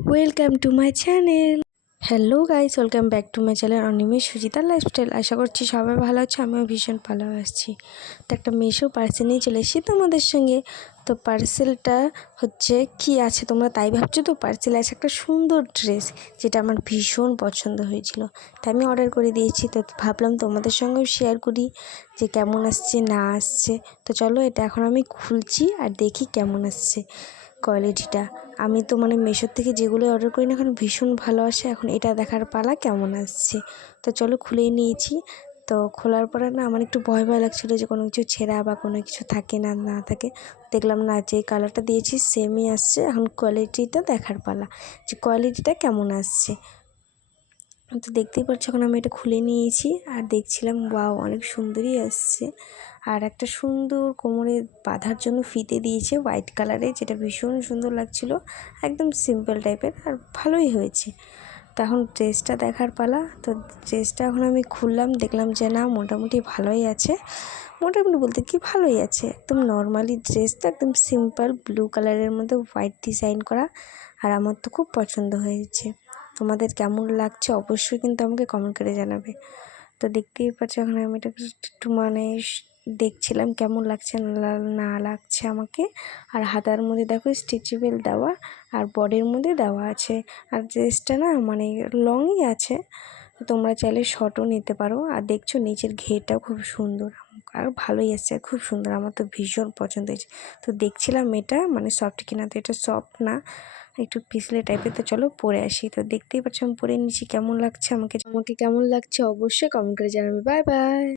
Welcome to my channel. Hello guys, welcome back to my channel Animesh সুজিতার lifestyle. আশা করছি সবাই ভালো আছে, আমিও ভীষণ ভালো আছি। তো একটা মিশো পার্সেল নিয়ে চলে এসেছি তোমাদের সঙ্গে। তো পার্সেলটা হচ্ছে কি আছে তোমরা তাই ভাবছো? তো পার্সেলে আছে একটা সুন্দর ড্রেস, যেটা আমার ভীষণ পছন্দ হয়েছিল, তাই আমি অর্ডার করে দিয়েছি। তো ভাবলাম তোমাদের সঙ্গেও শেয়ার করি যে কেমন আসছে না আসছে। তো চলো এটা এখন আমি খুলছি আর দেখি কেমন আসছে কোয়ালিটিটা। আমি তো মিশোর থেকে যেগুলো অর্ডার করি না এখন ভীষণ ভালো আসে, এখন এটা দেখার পালা কেমন আসছে। তো চলো খুলেই নিয়েছি। তো খোলার পরে না আমার একটু ভয় লাগছিলো যে কোনো কিছু ছেঁড়া বা কোনো কিছু থাকে না থাকে। দেখলাম না, যে কালারটা দিয়েছি সেমই আসছে। এখন কোয়ালিটিটা দেখার পালা যে কোয়ালিটিটা কেমন আসছে। তো দেখতেই পাচ্ছ এখন আমি এটা খুলে নিয়েছি আর দেখছিলাম, ওয়াও অনেক সুন্দরই আসছে। আর একটা সুন্দর কোমরে বাঁধার জন্য ফিতে দিয়েছে হোয়াইট কালারে, যেটা ভীষণ সুন্দর লাগছিল, একদম সিম্পল টাইপের আর ভালোই হয়েছে। তো এখন ড্রেসটা দেখার পালা। তো ড্রেসটা এখন আমি খুললাম, দেখলাম যে না মোটামুটি ভালোই আছে। মোটামুটি বলতে কি ভালোই আছে, একদম নর্মালি ড্রেস, তো একদম সিম্পল ব্লু কালারের মধ্যে হোয়াইট ডিজাইন করা। আর আমার তো খুব পছন্দ হয়েছে। তোমাদের কেমন লাগছে অবশ্যই কিন্তু আমাকে কমেন্ট করে জানাবে। তো দেখতেই পাচ্ছ এখন আমি এটা একটু দেখছিলাম কেমন লাগছে না লাগছে আমাকে। আর হাতার মধ্যে দেখো স্ট্রেচেবল দেওয়া আর বডির মধ্যে দেওয়া আছে। আর ড্রেসটা না লংই আছে, তোমরা চাইলে শর্টও নিতে পারো। আর দেখছো নিচের ঘেরটাও খুব সুন্দর আর ভালোই আসছে, খুব সুন্দর, আমার তো ভীষণ পছন্দ হয়েছে। তো দেখছিলাম এটা সফট কিনা, তো এটা সফট না, একটু পিছলে টাইপের। তো চলো পরে আসি। তো দেখতেই পাচ্ছ আমি পরে নিচ্ছি, কেমন লাগছে আমাকে কেমন লাগছে অবশ্যই কমেন্ট করে জানাবে। Bye bye.